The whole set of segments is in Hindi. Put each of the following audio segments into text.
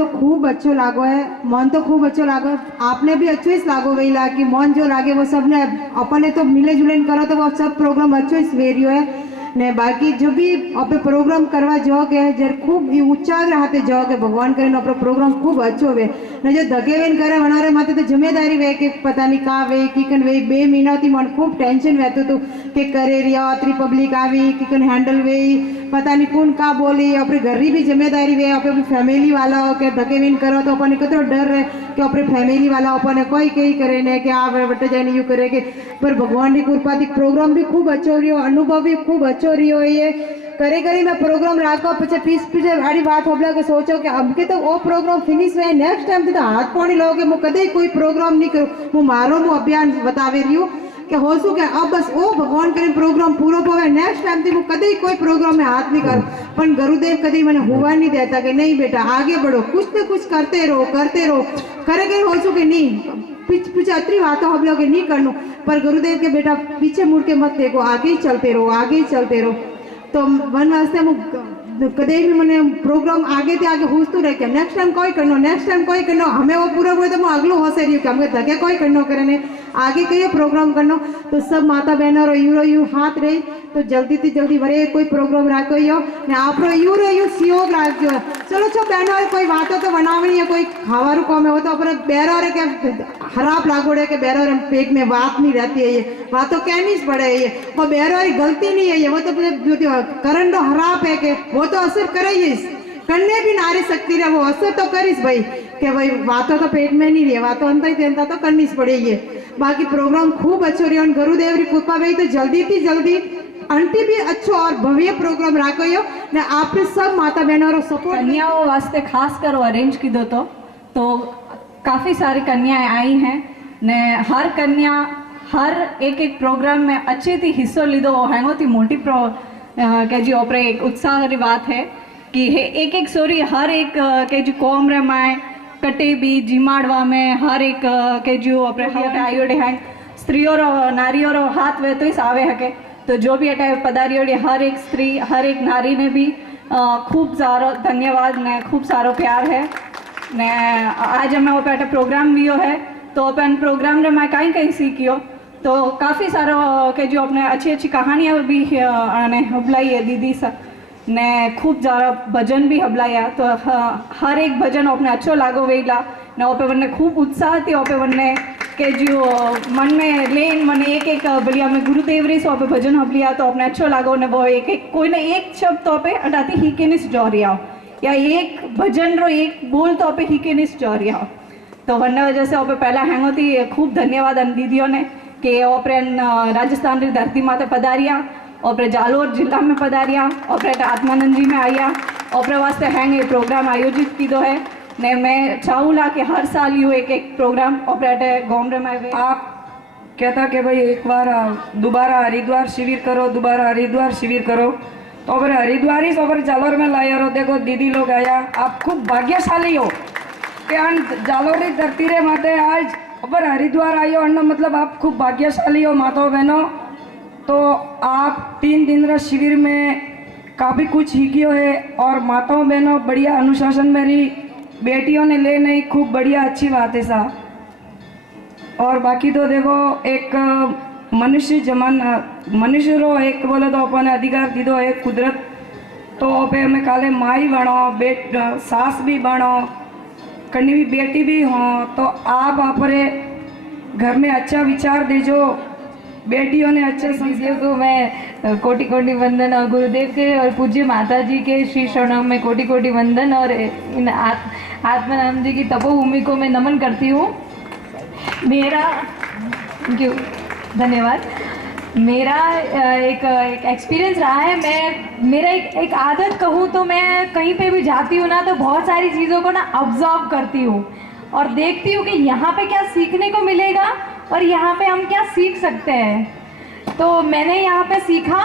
तो खूब अच्छो लागो है, मन तो खूब अच्छो लागो है। आपने भी अच्छो ही लागो वही ला कि मन जो लागे वो सबने अपने तो मिले जुले करो तो वो सब प्रोग्राम अच्छो ही वेरियो है ने। बाकी जो भी अपने प्रोग्राम करवा जोग है जर खूब उत्साह रहते जोग है भगवान करे अपना प्रोग्राम खूब अच्छो वे ने। जो धगे वेन करे वनारे माथे तो जिम्मेदारी वे कि पता नहीं का वे किकन वे 2 महीना थी मन खूब टेंशन रहते तो कि करे रिया अतरी पब्लिक आई किकन हैंडल वे पता नहीं कौन का बोली अपने घर भी जिम्मेदारी वे अपने फैमिली वाला हो के धके वेन करो तो अपने कतो डर है कि अपने फैमिली वाला अपने कोई कई करे ने कि आ बटे जाने यू करे के। पर भगवान की कृपा थी प्रोग्राम भी खूब अच्छो रियो, अनुभव भी खूब अच्छो रियो। ये करे करे मैं प्रोग्राम राखो पीछे पीछे आड़ी बात होबला के सोचो कि अब के तो वो प्रोग्राम फिनिश हुए नेक्स्ट टाइम तो हाथ पानी लोगे मु कदे कोई प्रोग्राम नहीं करूँ मु मारो मु अभियान बतावे रही हूँ कि हो सू के अब बस वो भगवान करे प्रोग्राम पूरा पावे नेक्स्ट टाइम थी मु कदे कोई प्रोग्राम में हाथ नहीं करूँ। पर गुरुदेव कभी मैंने हुआ नहीं देता कि नहीं बेटा आगे बढ़ो कुछ न कुछ करते रहो करे करे हो सू के नहीं पीछे अतरी बातों हम लोग नहीं करना। पर गुरुदेव के बेटा पीछे मुड़ के मत देखो आगे ही चलते रहो। तो वन वास्ते कदे भी मैंने प्रोग्राम आगे थे आगे हूसतू रह नेक्स्ट टाइम कोई करनो हमें वो पूरा हुए तो अगलो होसे रही हूँ हमें धगे कोई करनो करे आगे कई प्रोग्राम करनो। तो सब माता बहनों रो यू हाथ रही तो जल्दी थी जल्दी वरे कोई प्रोग्राम राखो यो ने आप यू सहयोग राखो। चलो छो बहनों कोई बातों तो बनावनी है कोई खावारू कम है वो तो अपने बेरो रे के खराब लागोड़े के बेरो रे पेट में बात नहीं रहती है ये बातों कहनी पड़े है ये वो बेरो री गलती नहीं है ये वो तो करंट खराब है के वो तो असर करे करने भी नारी सकती रहे वो असर तो करीस भाई कि भाई बातों तो पेट में नहीं रही बातों अंत ही तेंता तो करनी पड़ेगी। बाकी प्रोग्राम खूब अच्छो रही गुरुदेव की कृपा भाई तो जल्दी थी जल्दी अंटी भी अच्छो और भव्य प्रोग्राम राखो यो ने आपने सब माता बहनों रो सपोर्ट कन्याओं वास्ते खास कर अरेंज की दो तो काफ़ी सारी कन्याएं आई हैं ने हर कन्या हर एक प्रोग्राम में अच्छे थी हिस्सों लीधो हैंगो थी मोटी के जी ओपरे एक उत्साह की बात है कि एक सोरी हर एक के जी कोम रे माए कटे भी जिमाड़वा में हर एक के जो अपने आयोडे हैं स्त्रियों रो नारियों रो हाथ वे तो ही सावे हके। तो जो भी अटे पधारियोड़े हर एक स्त्री हर एक नारी ने भी खूब सारो धन्यवाद ने खूब सारो प्यार है ने आज हमें वो पे प्रोग्राम भी है तो अपन प्रोग्राम रे मैं कहीं सीखियो तो काफ़ी सारो के जो अपने अच्छी कहानियाँ भी हबलाई है दीदी सा ने खूब ज़्यादा भजन भी हबलाया तो हर एक भजन अपने अच्छो लागो वेला ने ओपे वन्ने खूब उत्साह थी ओपे वन्ने के जो मन में लेन मन एक बलिया में गुरुदेव रे सो भजन हबलिया तो अपने अच्छो लागो ने वो एक कोई ना एक शब्द तो पे अटाती ही के निस जोरिया या एक भजन रो एक बोल तो पे ही के निस जोरिया तो वन्ने वजह से ओपे पहला हैंगो थी खूब धन्यवाद अन दीदियों ने कि ओपरे राजस्थान री धरती माते पधारिया ओपरे जालोर जिला में पधारिया ओपरे आत्मानंद जी में आया ओपरे वास्ते हैंग प्रोग्राम आयोजित कीधो है ने मैं चाहूँगा कि हर साल यू एक प्रोग्राम ओपरे गाँव में आप कहता कि भाई एक बार दोबारा हरिद्वार शिविर करो तो फिर हरिद्वार ही फिर जालोर में लाया रो। देखो दीदी लोग आया आप खूब भाग्यशाली हो कि जालोर की धरती रे माते आज पर हरिद्वार आयो अन्ना मतलब आप खूब भाग्यशाली हो माताओं बहनों। तो आप 3 दिन रा शिविर में काफ़ी कुछ सीखियो है और माताओं बहनों बढ़िया अनुशासन मेरी बेटियों ने ले नहीं खूब बढ़िया अच्छी बात है सा। और बाकी तो देखो एक मनुष्य रो एक बोले तो अपन अधिकार दीदो एक कुदरत तो पे हमें काले माई बनो सास भी बनो कहीं भी बेटी भी हो तो आप अपने घर में अच्छा विचार दीजो बेटियों ने अच्छे संस्कार को मैं कोटि कोटि वंदन और गुरुदेव के और पूज्य माता जी के श्री चरणों में कोटि कोटि वंदन और इन आत्मानंद जी की तपोभूमि को मैं नमन करती हूँ। मेरा धन्यवाद। मेरा एक एक्सपीरियंस रहा है मेरा एक आदत कहूँ तो मैं कहीं पे भी जाती हूँ ना तो बहुत सारी चीज़ों को ना ऑब्जर्व करती हूँ और देखती हूँ कि यहाँ पे क्या सीखने को मिलेगा और यहाँ पे हम क्या सीख सकते हैं। तो मैंने यहाँ पे सीखा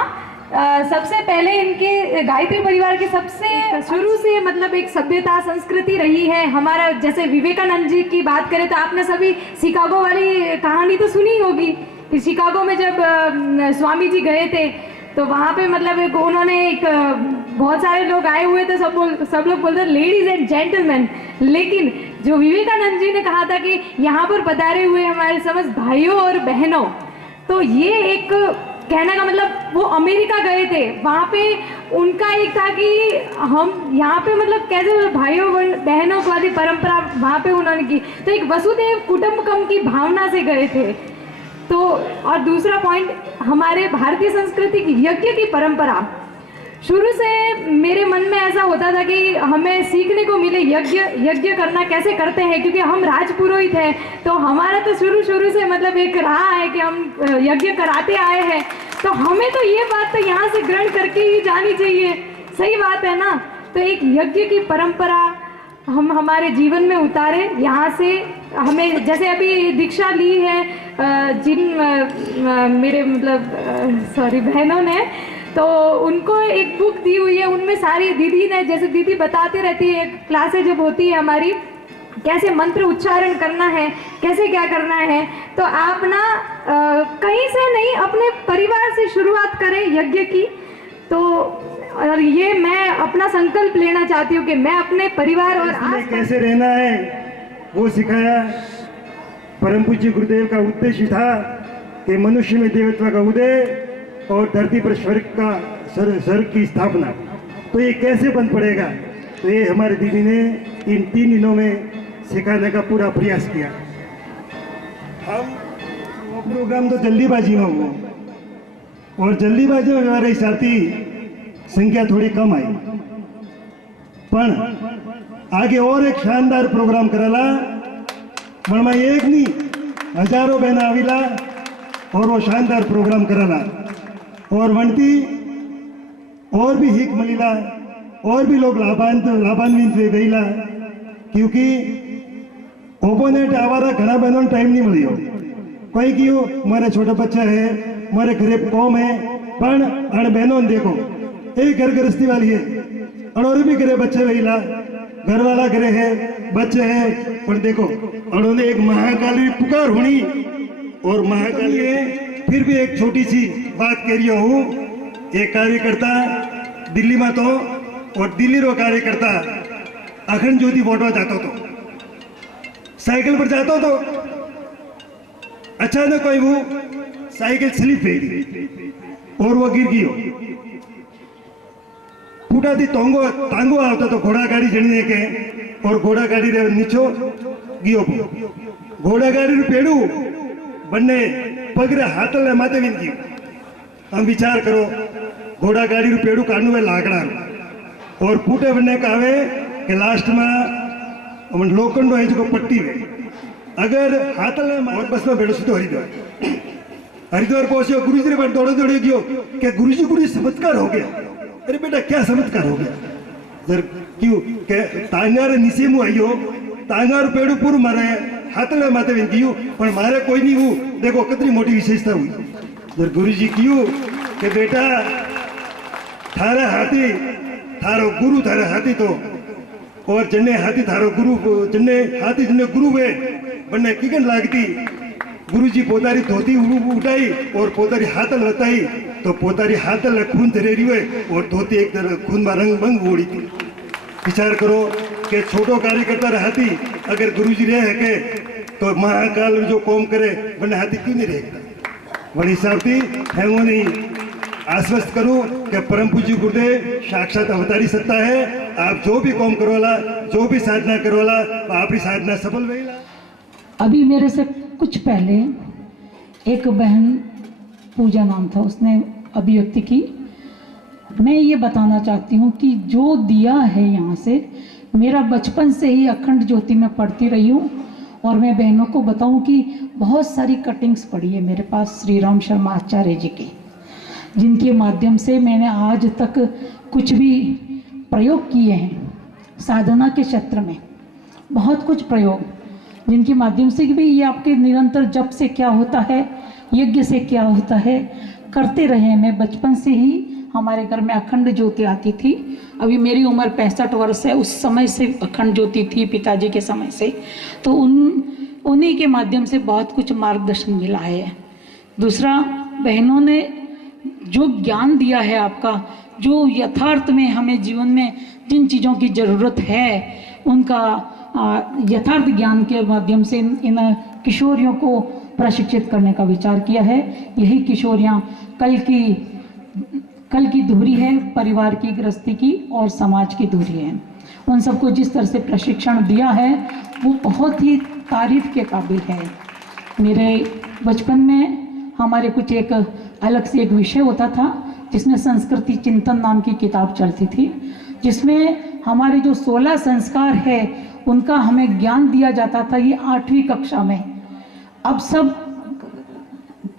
सबसे पहले इनके गायत्री परिवार की सबसे शुरू से मतलब एक सभ्यता संस्कृति रही है हमारा। जैसे विवेकानंद जी की बात करें तो आपने सभी शिकागो वाली कहानी तो सुनी होगी कि शिकागो में जब स्वामी जी गए थे तो वहाँ पे मतलब उन्होंने एक बहुत सारे लोग आए हुए थे, सब लोग बोलते लेडीज एंड जेंटलमैन, लेकिन जो विवेकानंद जी ने कहा था कि यहाँ पर पधारे हुए हमारे समस्त भाइयों और बहनों, तो ये एक कहने का मतलब वो अमेरिका गए थे, वहाँ पे उनका एक था कि हम यहाँ पे मतलब कैसे भाइयों बहनों वाली परंपरा वहाँ पे उन्होंने की, तो एक वसुदेव कुटुंबकम की भावना से गए थे। तो और दूसरा पॉइंट, हमारे भारतीय संस्कृति की यज्ञ की परंपरा, शुरू से मेरे मन में ऐसा होता था कि हमें सीखने को मिले यज्ञ करना कैसे करते हैं, क्योंकि हम राजपुरोहित हैं, तो हमारा तो शुरू से मतलब एक रहा है कि हम यज्ञ कराते आए हैं, तो हमें तो ये बात तो यहाँ से ग्रहण करके ही जानी चाहिए, सही बात है ना। तो एक यज्ञ की परंपरा हम हमारे जीवन में उतारे, यहाँ से हमें जैसे अभी दीक्षा ली है जिन मेरे मतलब सॉरी बहनों ने, तो उनको एक बुक दी हुई है, उनमें सारी दीदी ने, जैसे दीदी बताती रहती है क्लासें जब होती है हमारी, कैसे मंत्र उच्चारण करना है, कैसे क्या करना है, तो आप ना कहीं से नहीं अपने परिवार से शुरुआत करें यज्ञ की। तो और ये मैं अपना संकल्प लेना चाहती हूँ कि मैं अपने परिवार और इसमें कैसे रहना है वो सिखाया। परम पूज्य गुरुदेव का उद्देश्य था कि मनुष्य में देवत्व का उदय और धरती पर स्वर्ग की स्थापना। तो ये कैसे बन पड़ेगा, तो ये हमारी दीदी ने इन 3 दिनों में सिखाने का पूरा प्रयास किया। हम वो प्रोग्राम तो जल्दीबाजी में हुआ और जल्दीबाजी में हमारे साथी संख्या थोड़ी कम आई, पण आगे और एक शानदार प्रोग्राम करेला, मणमा एक नहीं हजारों बहना आविला और वो शानदार प्रोग्राम करेला और वनती और भी हिक मिलीला और भी लोग लाभान्वित हुए गईला, क्योंकि ओपोनेट आवारा घना बहनों टाइम नहीं मिलियो। कोई क्यों मारे छोटा बच्चा है, मारे गरीब कौम है, पण अण बहनों देखो एक घर गृहस्थी वाली है, और भी करे बच्चे वहीला, घर वाला करे है, बच्चे हैं, पर देखो उन्होंने एक महाकाली पुकार होनी और महाकाली है। फिर भी एक छोटी सी बात कह रही हूँ, एक कार्यकर्ता दिल्ली में तो और दिल्ली रो कार्यकर्ता अखंड ज्योति वोटवा जाता तो साइकिल पर जाता तो अचानक कोई वो साइकिल स्लिप हुई और वो गिर गई, फूटा थी तांगो आता तो घोड़ा गाड़ी जड़ने के और घोड़ा गाड़ी रे नीचो गियो, घोड़ा गाड़ी पेड़ू बन्ने पगरे हाथ ले माते विन गयो। हम विचार करो, घोड़ा गाड़ी रू पेड़ू काढनु में लाकड़ा और फूटे बन्ने कावे के लास्ट में लोखंडो है जो पट्टी वे, अगर हाथ ले और बस में बेड़ो सीधो हरिद्वार पहुंचे, गुरुजी रे दौड़े गयो कि गुरुजी चमत्कार हो गया। अरे बेटा क्या चमत्कार हो गया, जर क्यों के तांगार नीचे मु आयो, तांगार पेड़ू पूर मारे हाथ ले माते विन गयो, पर मारे कोई नहीं हूँ, देखो कितनी मोटी विशेषता हुई। जर गुरुजी क्यों के बेटा थारा हाथी थारो गुरु, थारा हाथी तो और जन्ने हाथी थारो गुरु, जन्ने हाथी जन्ने गुरु वे बन्ने किगन लागती। गुरुजी पोतारी धोती उठाई और पोतारी हाथल बताई, तो पोतारी हाथल खून धरेरी हुए और धोती एक तरह खून में रंग बंग उड़ी थी। विचार करो कि छोटो कार्यकर्ता रहती अगर गुरुजी रहे के तो महाकाल जो कौम करे बन्ने हाथी क्यों नहीं रहेगा। वही हिसाब थी है वो नहीं आश्वस्त करूं कि परम पूज्य गुरुदेव साक्षात अवतारी सत्ता है। आप जो भी कौम करोला, जो भी साधना करोला, आपकी साधना सफल रहेला। अभी मेरे से कुछ पहले एक बहन पूजा नाम था, उसने अभिव्यक्ति की। मैं ये बताना चाहती हूँ कि जो दिया है यहाँ से, मेरा बचपन से ही अखंड ज्योति में पढ़ती रही हूँ और मैं बहनों को बताऊँ कि बहुत सारी कटिंग्स पड़ी है मेरे पास श्री राम शर्मा आचार्य जी की, जिनके माध्यम से मैंने आज तक कुछ भी प्रयोग किए हैं साधना के क्षेत्र में, बहुत कुछ प्रयोग, जिनके माध्यम से कि भाई ये आपके निरंतर जप से क्या होता है, यज्ञ से क्या होता है, करते रहे हैं। मैं बचपन से ही हमारे घर में अखंड ज्योति आती थी। अभी मेरी उम्र 65 वर्ष है, उस समय से अखंड ज्योति थी पिताजी के समय से, तो उन्हीं के माध्यम से बहुत कुछ मार्गदर्शन मिला है। दूसरा, बहनों ने जो ज्ञान दिया है आपका, जो यथार्थ में हमें जीवन में जिन चीज़ों की ज़रूरत है उनका यथार्थ ज्ञान के माध्यम से इन किशोरियों को प्रशिक्षित करने का विचार किया है। यही किशोरियाँ कल की धुरी है, परिवार की गृहस्थी की और समाज की धुरी है। उन सबको जिस तरह से प्रशिक्षण दिया है वो बहुत ही तारीफ के काबिल है। मेरे बचपन में हमारे कुछ एक अलग से एक विषय होता था जिसमें संस्कृति चिंतन नाम की किताब चलती थी, जिसमें हमारे जो 16 संस्कार है उनका हमें ज्ञान दिया जाता था। ये 8वीं कक्षा में। अब सब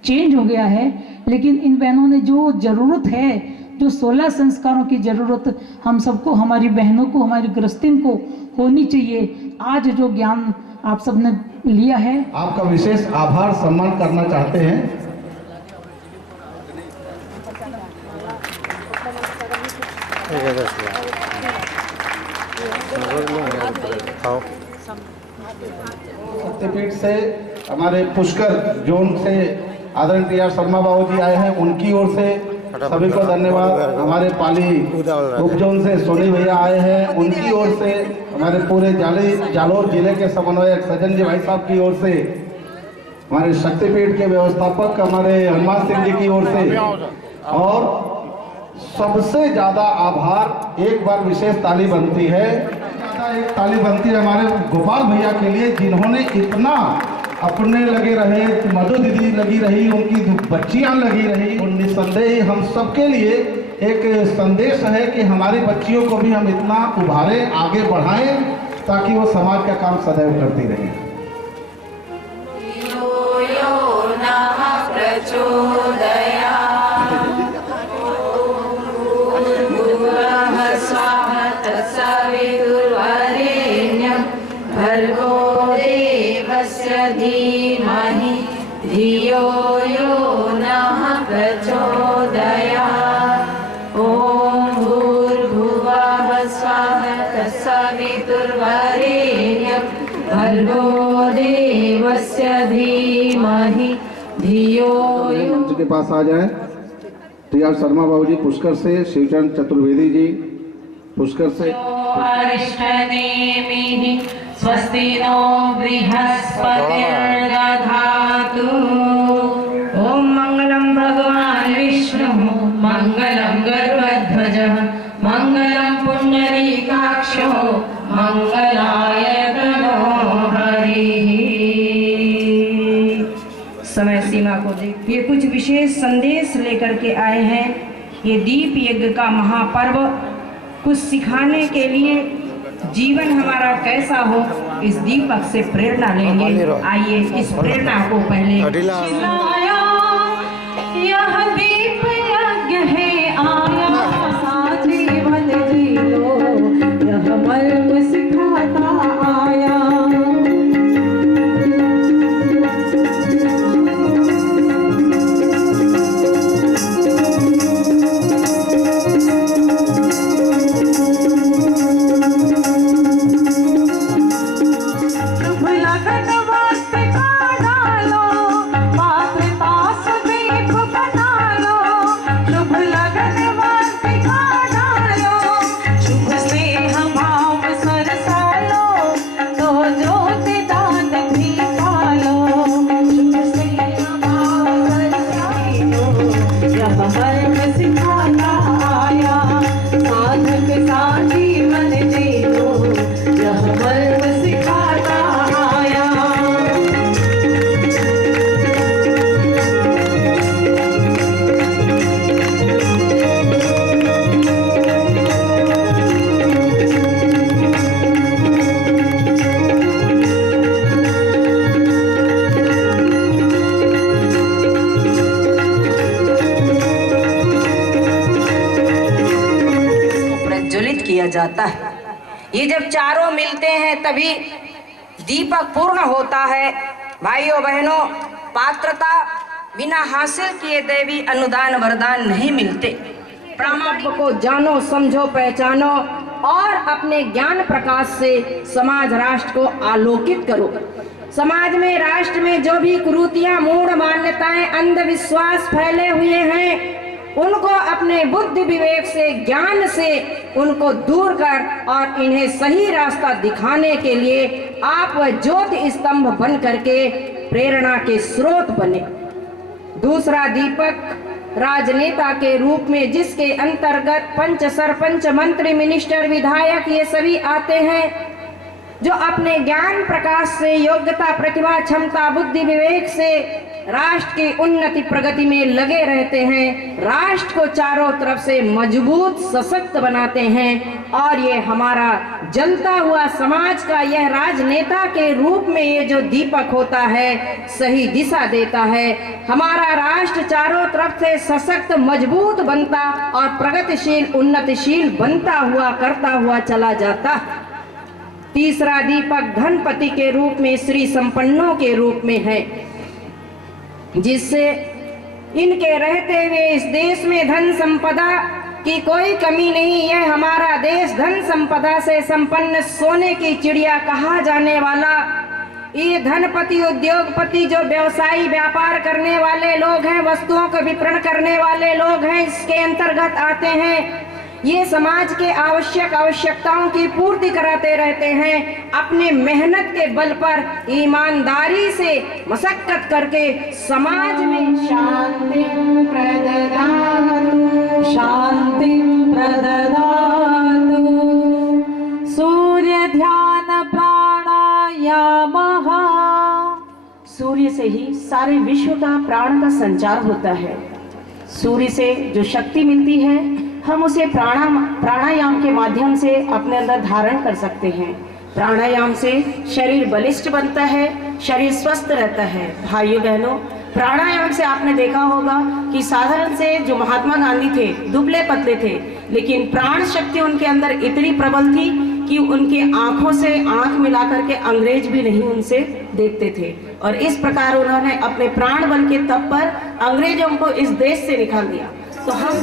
चेंज हो गया है, लेकिन इन बहनों ने जो ज़रूरत है, जो 16 संस्कारों की ज़रूरत हम सबको, हमारी बहनों को, हमारी गृहस्थिन को होनी चाहिए। आज जो ज्ञान आप सबने लिया है, आपका विशेष आभार सम्मान करना चाहते हैं। शक्तिपीठ से हमारे पुष्कर जोन से आदरणीय टी.आर. शर्मा बाबू जी आए हैं, उनकी ओर से सभी को धन्यवाद। हमारे पाली उप जोन से सोनी भैया आए हैं, उनकी ओर से हमारे पूरे जालोर जिले के समन्वयक सज्जन जी भाई साहब की ओर से, हमारे शक्तिपीठ के व्यवस्थापक हमारे हनुमान सिंह जी की ओर से, और सबसे ज्यादा आभार एक बार विशेष ताली बनती है, एक ताली बनती है हमारे गोपाल भैया के लिए, जिन्होंने इतना अपने लगे रहे, मधु दीदी लगी रही, उनकी बच्चियां लगी रही। और निस्संदेह हम सबके लिए एक संदेश है कि हमारी बच्चियों को भी हम इतना उभारें, आगे बढ़ाएं, ताकि वो समाज का काम सदैव करती रहें। धीमहि धियो यो नः प्रचोदयात्। ॐ भूर्भुवः स्वः तत्सवितुर्वरेण्यं भर्गो देवस्य धीमहि धियो यो। मंच के पास आ जाए। टी.आर. शर्मा बाबू जी पुष्कर से, शिवचंद चतुर्वेदी जी पुष्कर से। स्वस्ति नो बृहस्पतिर्दधातु। ओम मंगलम भगवान विष्णु मंगलम गरुड़ध्वजः मंगलम पुंडरीकाक्षो मंगलाय तनो हरिः। समय सीमा को देख ये कुछ विशेष संदेश लेकर के आए हैं। ये दीप यज्ञ का महापर्व कुछ सिखाने के लिए जीवन हमारा कैसा हो, इस दीपक से प्रेरणा लेंगे। आइए इस प्रेरणा को पहले खिलाया। यह दीप यज्ञ है आया, जीवन जी लो, यह मर्म सिखाता आया। जाता है। ये जब चारों मिलते हैं तभी दीपक पूर्ण होता है। भाइयों बहनों, पात्रता बिना हासिल किए देवी अनुदान वरदान नहीं मिलते। परमात्मा को जानो, समझो, पहचानो और अपने ज्ञान प्रकाश से समाज राष्ट्र को आलोकित करो। समाज में, राष्ट्र में जो भी कुरीतियां, मूढ़ मान्यताएं, अंधविश्वास फैले हुए हैं, उनको अपने बुद्धि विवेक से, ज्ञान से उनको दूर कर और इन्हें सही रास्ता दिखाने के लिए आप वह ज्योति स्तंभ बन करके प्रेरणा के स्रोत बने। दूसरा दीपक राजनेता के रूप में, जिसके अंतर्गत पंच, सरपंच, मंत्री, मिनिस्टर, विधायक ये सभी आते हैं, जो अपने ज्ञान प्रकाश से, योग्यता, प्रतिभा, क्षमता, बुद्धि, विवेक से राष्ट्र की उन्नति प्रगति में लगे रहते हैं, राष्ट्र को चारों तरफ से मजबूत, सशक्त बनाते हैं। और ये हमारा जलता हुआ समाज का यह राजनेता के रूप में ये जो दीपक होता है, सही दिशा देता है। हमारा राष्ट्र चारों तरफ से सशक्त, मजबूत बनता और प्रगतिशील, उन्नतिशील बनता हुआ, करता हुआ चला जाता। तीसरा दीपक धनपति के रूप में, श्री संपन्नों के रूप में है, जिससे इनके रहते हुए इस देश में धन संपदा की कोई कमी नहीं। यह हमारा देश धन संपदा से संपन्न, सोने की चिड़िया कहा जाने वाला, ये धनपति, उद्योगपति, जो व्यवसायी, व्यापार करने वाले लोग हैं, वस्तुओं का वितरण करने वाले लोग हैं, इसके अंतर्गत आते हैं। ये समाज के आवश्यकताओं की पूर्ति कराते रहते हैं। अपने मेहनत के बल पर, ईमानदारी से मशक्कत करके समाज में शांति प्रददातु, शांति प्रददातु। सूर्य ध्यान प्राणायामः। सूर्य से ही सारे विश्व का प्राण का संचार होता है। सूर्य से जो शक्ति मिलती है, हम उसे प्राणायाम के माध्यम से अपने अंदर धारण कर सकते हैं। प्राणायाम से शरीर बलिष्ठ बनता है, शरीर स्वस्थ रहता है। भाइयों बहनों, प्राणायाम से आपने देखा होगा कि साधारण से जो महात्मा गांधी थे, दुबले पतले थे, लेकिन प्राण शक्ति उनके अंदर इतनी प्रबल थी कि उनके आंखों से आंख मिला करके अंग्रेज भी नहीं उनसे देखते थे। और इस प्रकार उन्होंने अपने प्राण बल के तप पर अंग्रेजों को इस देश से निकाल दिया। तो हम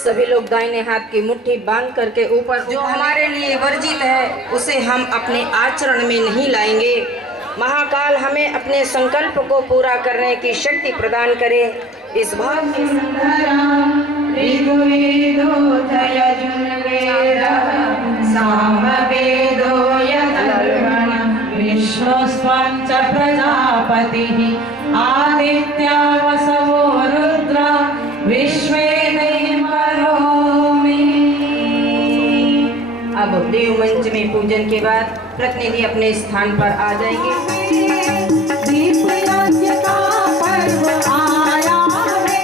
सभी लोग दाहिने हाथ की मुट्ठी बांध करके ऊपर, जो हमारे लिए वर्जित है उसे हम अपने आचरण में नहीं लाएंगे। महाकाल हमें अपने संकल्प को पूरा करने की शक्ति प्रदान करे। इस भाव के विश्वस्वंच प्रजापतिः आदित्य वसवो रुद्र विश्वे अब देव मंच में पूजन के बाद प्रतिनिधि अपने स्थान पर आ जाएंगे। दीप राज्य का पर्व आया है,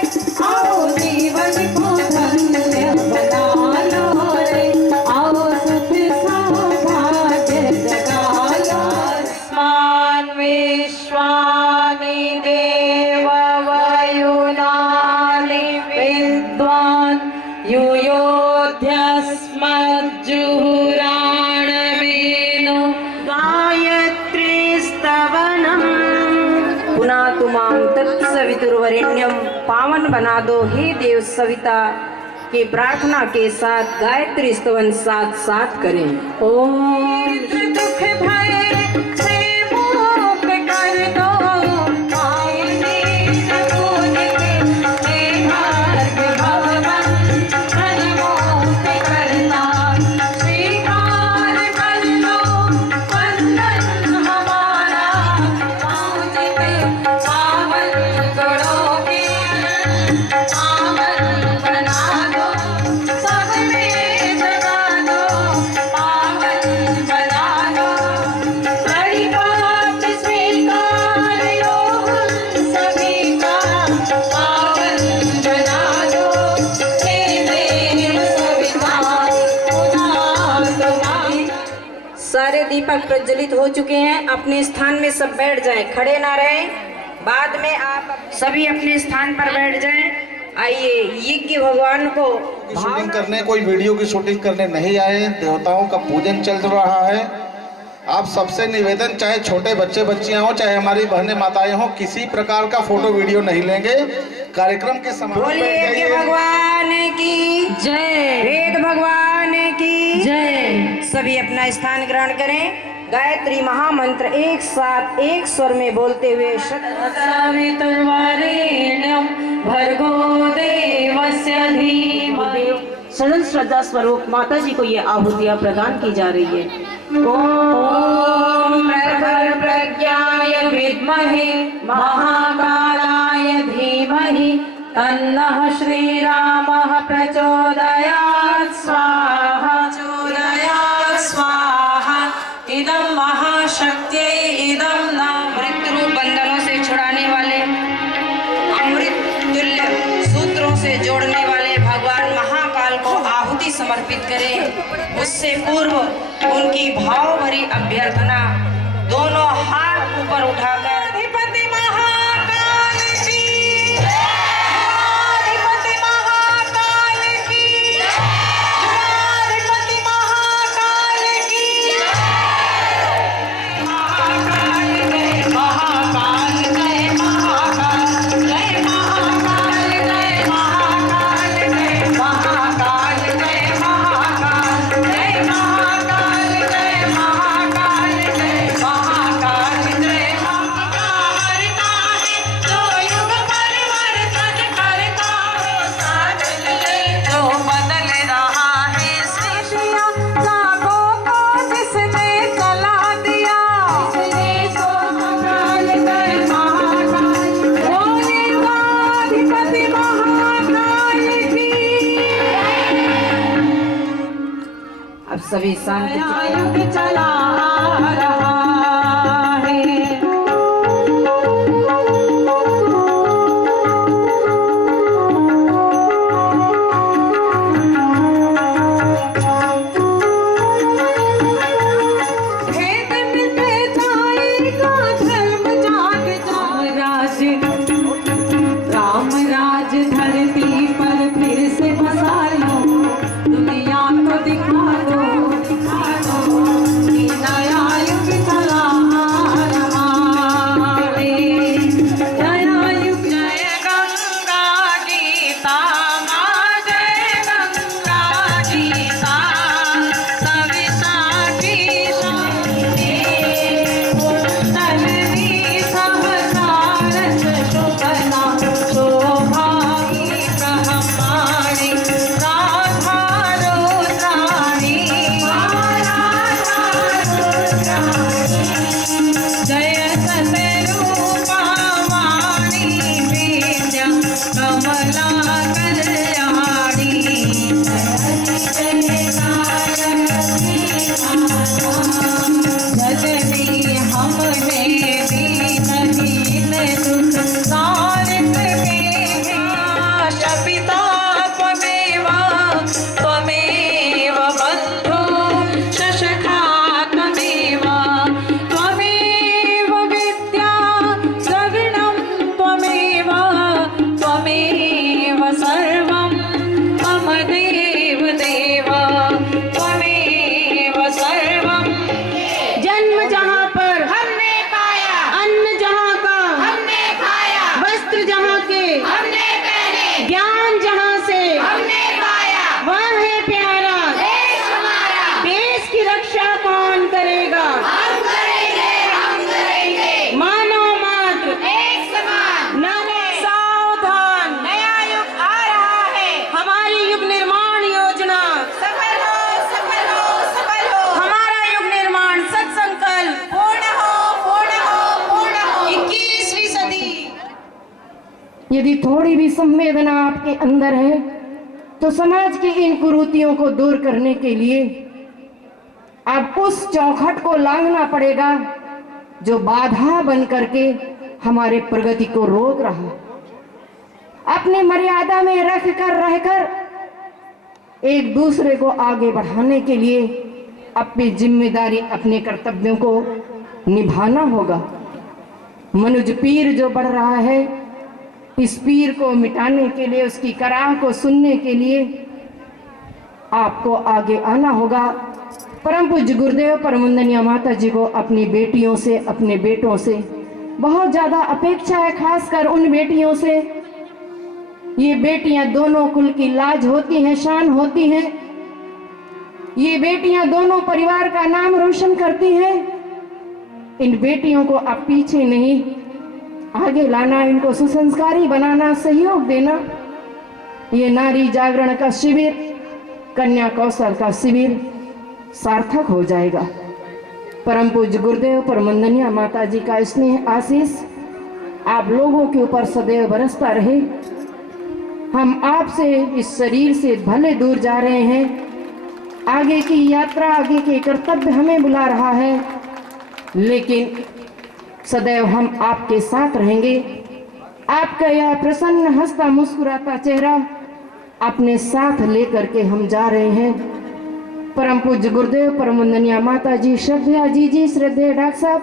आओ जीवन को धन्य बना लो रे, आओ सुख सौभाग्य जगा लो। मान विश्वानि देव वयुनानि विद्वान् युयोध्यस्मज्जुहुराणमेनो गायत्रीस्तवनम्। पुनातु मां तत्सवितुर्वरेण्यं पावन बना दो हे देव सविता। की प्रार्थना के साथ गायत्री स्तवन साथ साथ करें। ओम दुख भय से मुक्त कर दो, पावनी सपूजित हे भार्ग भगवन धन मुक्त करता, स्वीकार कर लो वंदन हमारा, पावजित पावन गुणों के पावन बना दो, सब में जगा दो, पावन बना दो, बड़ी बात स्वीकार लो सभी का, पावन बना दो, हे देव सविता उदास तुम्हारी। सारे दीपक प्रज्वलित हो चुके हैं, अपने स्थान में सब बैठ जाएं, खड़े ना रहें। बाद में आप सभी अपने स्थान पर बैठ जाएं। आइए यज्ञ भगवान को शूटिंग करने, कोई वीडियो की शूटिंग करने नहीं आए, देवताओं का पूजन चल रहा है। आप सबसे निवेदन, चाहे छोटे बच्चे बच्चियां हो, चाहे हमारी बहनें माताएं हो, किसी प्रकार का फोटो वीडियो नहीं लेंगे। कार्यक्रम के समारोह में बोलिए यज्ञ जाइए। भगवान की जय, वेद भगवान की जय। सभी अपना स्थान ग्रहण करें। गायत्री महामंत्र एक साथ एक स्वर में बोलते हुए सवितुर्वरेण्यं भर्गो देवस्य धीमहि। सदन श्रद्धा स्वरूप माता जी को ये आहुतियां प्रदान की जा रही है। ओम प्रखर प्रज्ञाय विद्महे महाकालाय धीमहि तन्नः श्रीरामः प्रचोदयात् स्वाहा, चोदयात् स्वाहा। इदं महाशक्त्यै इदं नमः। मृत्यु बंधनों से छुड़ाने वाले, अमृत तुल्य सूत्रों से जोड़ने वाले भगवान महाकाल को आहुति समर्पित करें। उससे पूर्व उनकी भाव भरी अभ्यर्थना दोनों हाथ ऊपर उठाकर अधिपति महाकाल की जय, अधिपति महाकाल की जय, अधिपति महाकाल की जय, महाकाल जय, महाकाल जय, महाकाल जय, महाकाल जय, महाकाल जय, महाकाल जय, महाकाल जय, महाकाल जय, महाकाल जय, महाकाल जय। करता है जो युग परिवर्तन करता है, साधन ले जो बदल रहा है सृष्टियाँ, लाखों को जिसने चला दिया, जिसने सो महाकाल जय, महाकाल बोले अधिपति महाकाल की। अब सभी शांति नया युग चला आ रहा है। भेद मिट जाएगा, धर्म जाग राम राज धरती पर फिर से बसा लो, दुनिया को दिखा दो कि नया युग चला आ रहा है। नया युग जय गंगा गीता माँ, जय गंगा गीता सविता की शांति, कुंडलिनी सहस्रारथ शोभना, शोभाई ब्रह्माणी, राधा रुद्राणी, जय सतरूपा वाणी विद्या कमला कल्याणी, जननी हमने दीन दुख सारित के, शपिता त्वमेव त्वमेव बन्धु शशखा त्वमेव, त्वमेव विद्या द्रविणं त्वमेव, त्वमेव सर्वं यदि थोड़ी भी संवेदना आपके अंदर है तो समाज की इन कुरीतियों को दूर करने के लिए अब उस चौखट को लांघना पड़ेगा जो बाधा बन करके हमारे प्रगति को रोक रहा है। अपनी मर्यादा में रहकर एक दूसरे को आगे बढ़ाने के लिए अपनी जिम्मेदारी, अपने कर्तव्यों को निभाना होगा। मनुज पीर जो बढ़ रहा है, इस पीर को मिटाने के लिए, उसकी कराह को सुनने के लिए आपको आगे आना होगा। परम पूज्य गुरुदेव परमवंदनीय माता जी को अपनी बेटियों से, अपने बेटों से बहुत ज़्यादा अपेक्षा है, खासकर उन बेटियों से। ये बेटियां दोनों कुल की लाज होती हैं, शान होती हैं। ये बेटियां दोनों परिवार का नाम रोशन करती हैं। इन बेटियों को अब पीछे नहीं, आगे लाना, इनको सुसंस्कारी बनाना, सहयोग देना। ये नारी जागरण का शिविर, कन्या कौशल का शिविर सार्थक हो जाएगा। परम पूज्य गुरुदेव परमवंदनीय माता जी का स्नेह आशीष आप लोगों के ऊपर सदैव बरसता रहे। हम आपसे, इस शरीर से भले दूर जा रहे हैं, आगे की यात्रा, आगे के कर्तव्य हमें बुला रहा है, लेकिन सदैव हम आपके साथ रहेंगे। आपका यह प्रसन्न हंसता मुस्कुराता चेहरा अपने साथ लेकर के हम जा रहे हैं। परम पूज्य गुरुदेव परमवंदनीय माता जी श्रद्धा जी श्रद्धेय डॉक्टर साहब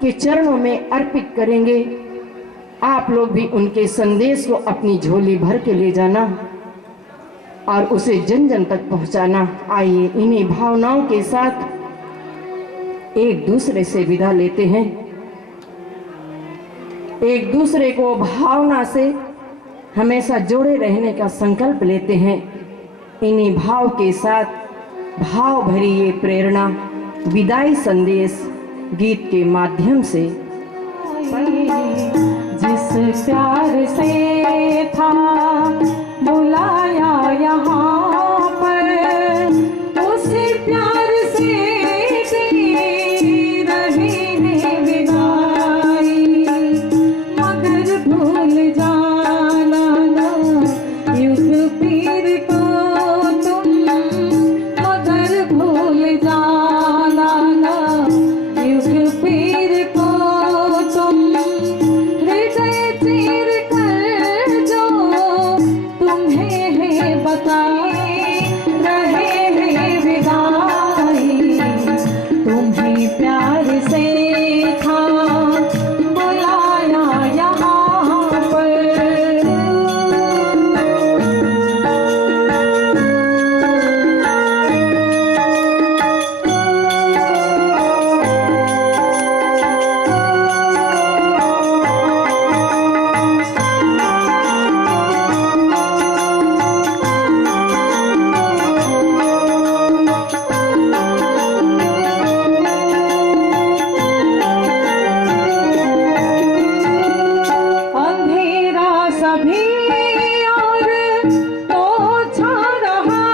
के चरणों में अर्पित करेंगे। आप लोग भी उनके संदेश को अपनी झोली भर के ले जाना और उसे जन जन तक पहुंचाना। आइए इन्हीं भावनाओं के साथ एक दूसरे से विदा लेते हैं, एक दूसरे को भावना से हमेशा जोड़े रहने का संकल्प लेते हैं। इन्हीं भाव के साथ भाव भरी ये प्रेरणा विदाई संदेश गीत के माध्यम से। जिस प्यार से था बुलाया यहाँ पर, उसी प्यार से दे रहे हैं विदाई, मगर भूल जाना ना युग पीर को तुम, मगर भूल जाना ना युग पीर को तुम, हृदय चीर कर जो तुम्हें है बताए रहे हैं विदाई, तुम्हें प्यार से था बुलाया यहाँ पर। अंधेरा सभी और तो छा रहा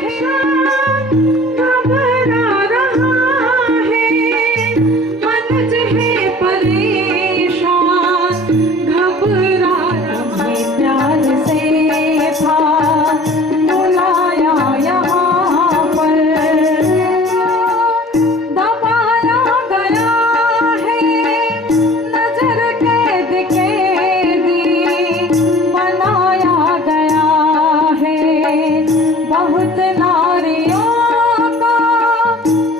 है, घबरा रहा है, मनुज है परेशान, घबरा रहा है। प्यार से था बुलाया यहाँ पर, दबाया गया है, नजर कैद कैदी बनाया गया है, बहुत नारियों को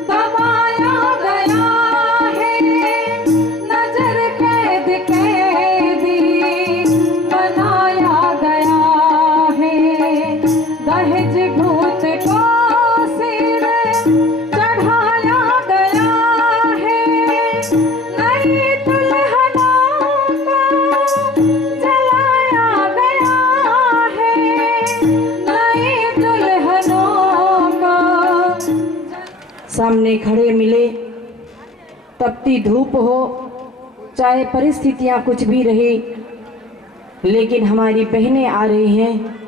दबाया गया है, नजर कैद कैदी बनाया गया है, दहेज भूत को सिर चढ़ाया गया है, नई दुल्हनों को जलाया गया है, नई दुल्हनों को। सामने खड़े मिले, तपती धूप हो, चाहे परिस्थितियां कुछ भी रहे, लेकिन हमारी बहनें आ रही हैं,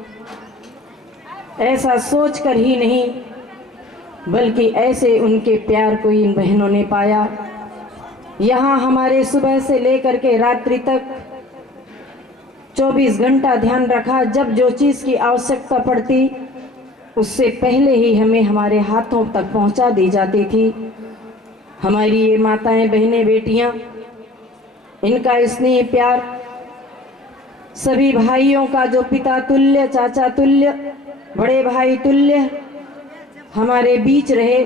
ऐसा सोचकर ही नहीं बल्कि ऐसे उनके प्यार को इन बहनों ने पाया। यहाँ हमारे सुबह से लेकर के रात्रि तक 24 घंटा ध्यान रखा, जब जो चीज़ की आवश्यकता पड़ती उससे पहले ही हमें हमारे हाथों तक पहुंचा दी जाती थी। हमारी ये माताएं, बहनें, बेटियां, इनका स्नेह प्यार, सभी भाइयों का जो पिता तुल्य, चाचा तुल्य, बड़े भाई तुल्य हमारे बीच रहे,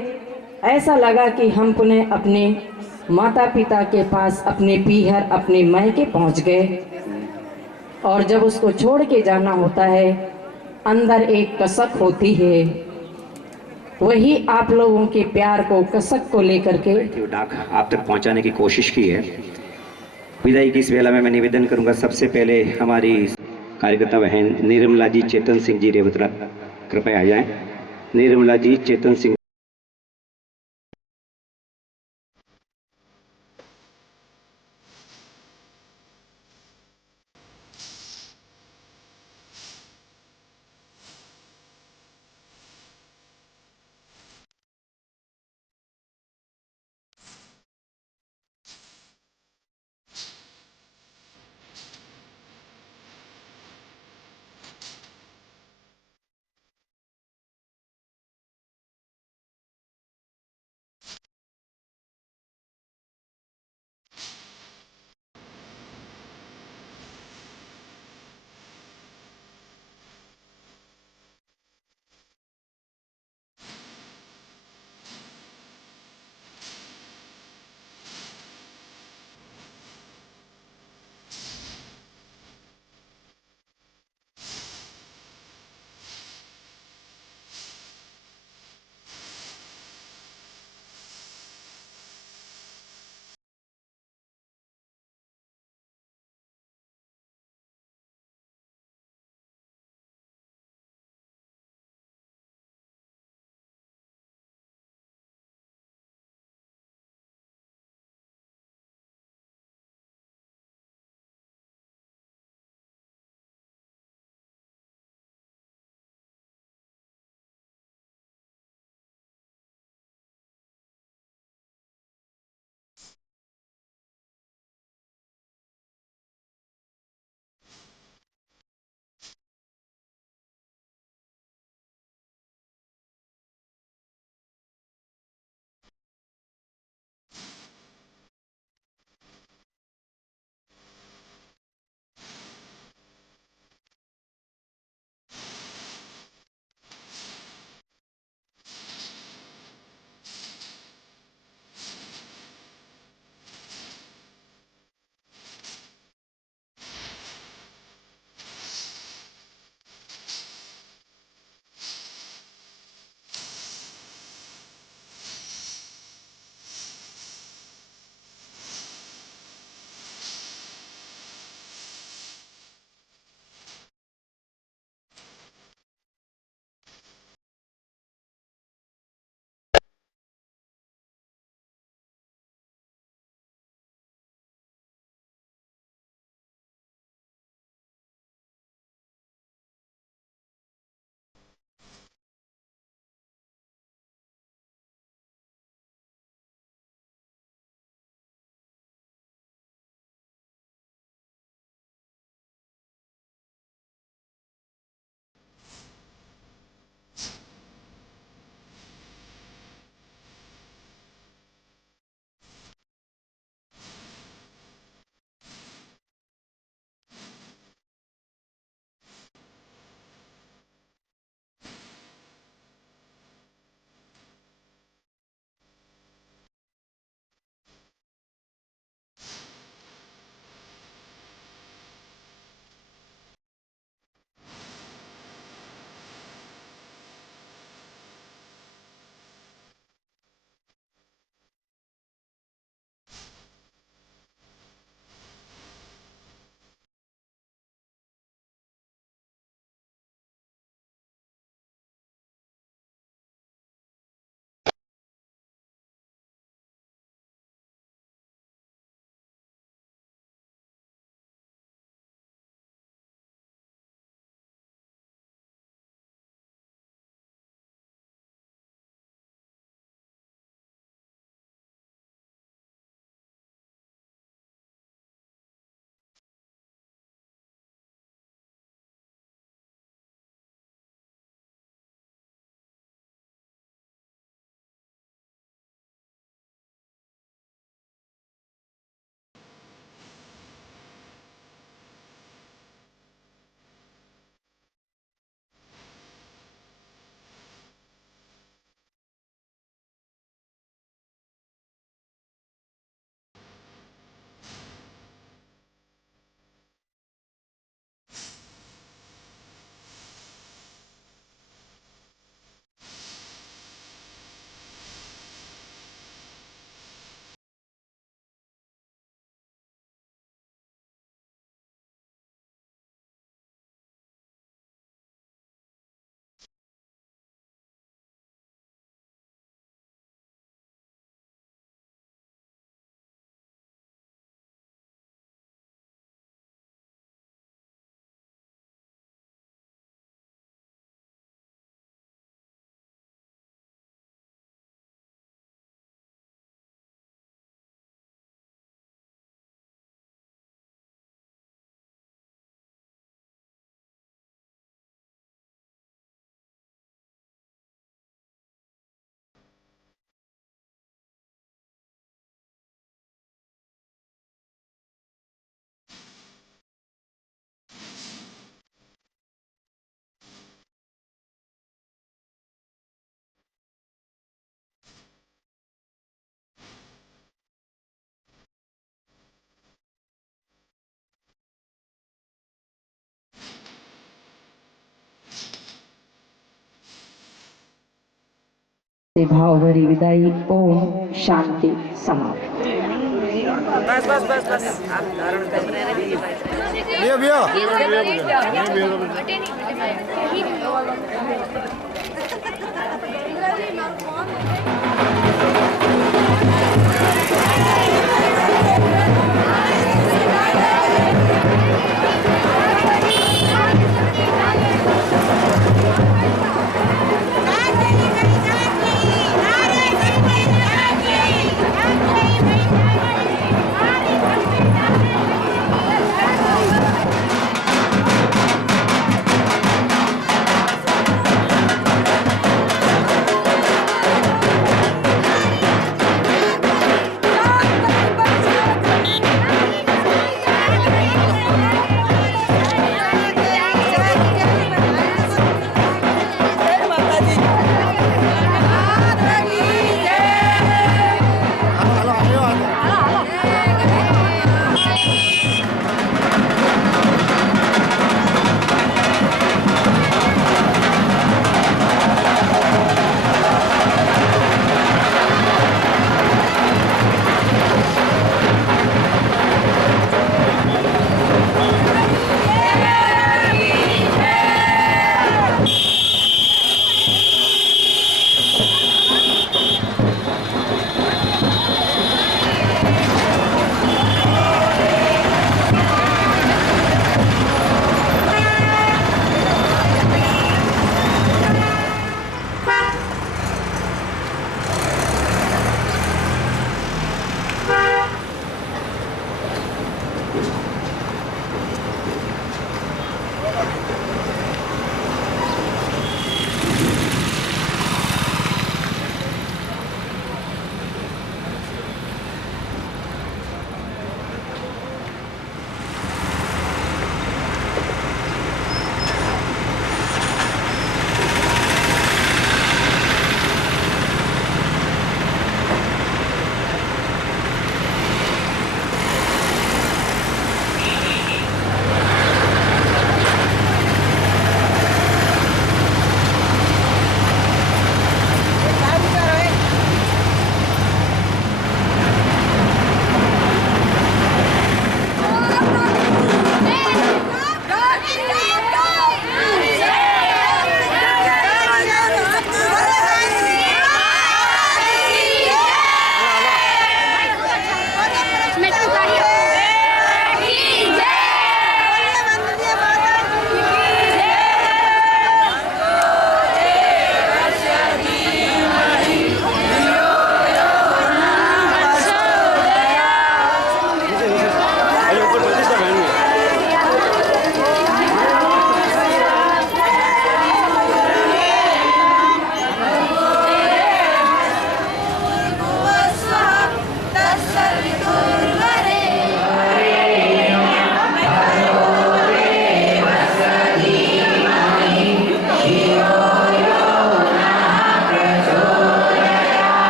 ऐसा लगा कि हम पुनः अपने माता पिता के पास, अपने पीहर, अपने मायके पहुंच गए। और जब उसको छोड़ के जाना होता है, अंदर एक कसक होती है, वही आप लोगों के प्यार को, कसक को लेकर के डाक आप तक पहुंचाने की कोशिश की है। विदाई की इस वेला में मैं निवेदन करूंगा, सबसे पहले हमारी कार्यकर्ता बहन निर्मला जी चेतन सिंह जी रेवतरा कृपया आ जाएं। निर्मला जी चेतन सिंह भाव भरी विदाई। ओम शांति समाप्त। बस बस बस बस आप धारण करें।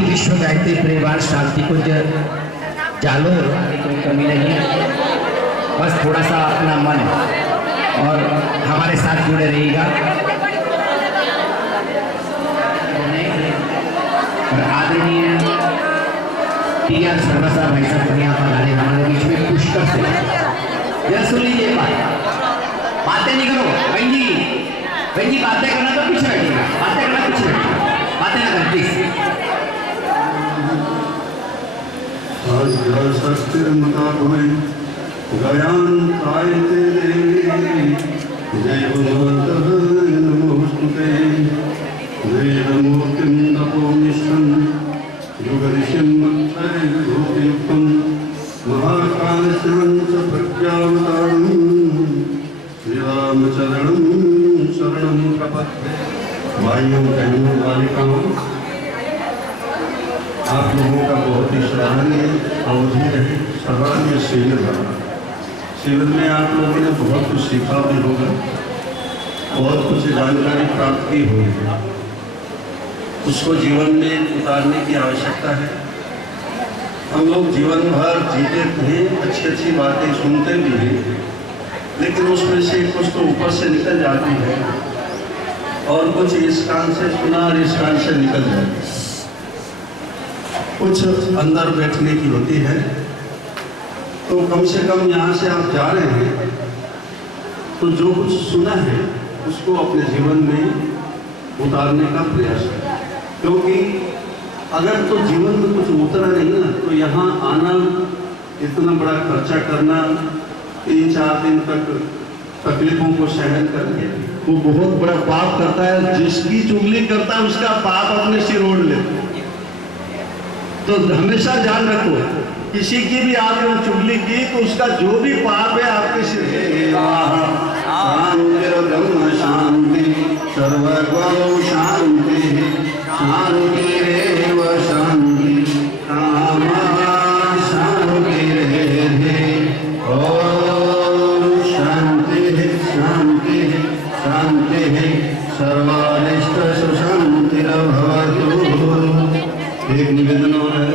विश्व गायत्री परिवार शांति कुंज जालोर, कोई कमी नहीं है। बस थोड़ा सा अपना मन और हमारे साथ जुड़े रहिएगा। और आदरणीय टी.आर. शर्मा साहब भाई साहब यहाँ पर आने हमारे बीच में पुष्कर से जरा सुन लीजिए बातें नहीं करो बहन जी बातें करना तो पीछे बैठिएगा, बातें करना पीछे बैठिएगा, बातें ना करें प्लीज। महाकालस्यं च प्रज्ञावतारं श्रीरामचरणं शरणं प्रपद्ये। भाइयों बहनों बालिकाओं, आप लोगों का बहुत ही सराहनीय अवधि रही, सराहनीय शिविर रहा। शिविर में आप लोगों ने बहुत कुछ सीखा भी होगा, बहुत कुछ जानकारी प्राप्त की होगी। उसको जीवन में उतारने की आवश्यकता है। हम लोग जीवन भर जीते हैं, अच्छी अच्छी बातें सुनते भी हैं, लेकिन उसमें से कुछ तो ऊपर से निकल जाती है और कुछ इस कान से सुना और इस कान से निकल जाती है। कुछ अंदर बैठने की होती है। तो कम से कम यहाँ से आप जा रहे हैं तो जो कुछ सुना है उसको अपने जीवन में उतारने का प्रयास करें, क्योंकि अगर तो जीवन में कुछ उतरा नहीं ना तो यहाँ आना, इतना बड़ा खर्चा करना, 3-4 दिन तक तकलीफों को सहन करके वो बहुत बड़ा पाप करता है। जिसकी चुगली करता है उसका पाप अपने सिर ओढ़ लेता है। तो हमेशा ध्यान रखो, किसी की भी आपने चुगली की तो उसका जो भी पाप है आपके सिर शांति सर्वगौ शांति शांतिरेव शांति कामा शांतिरेधि। ओम शांति शांति शांति सर्वारिष्ट सुशांतिर्भवतु। एक निवेदन है,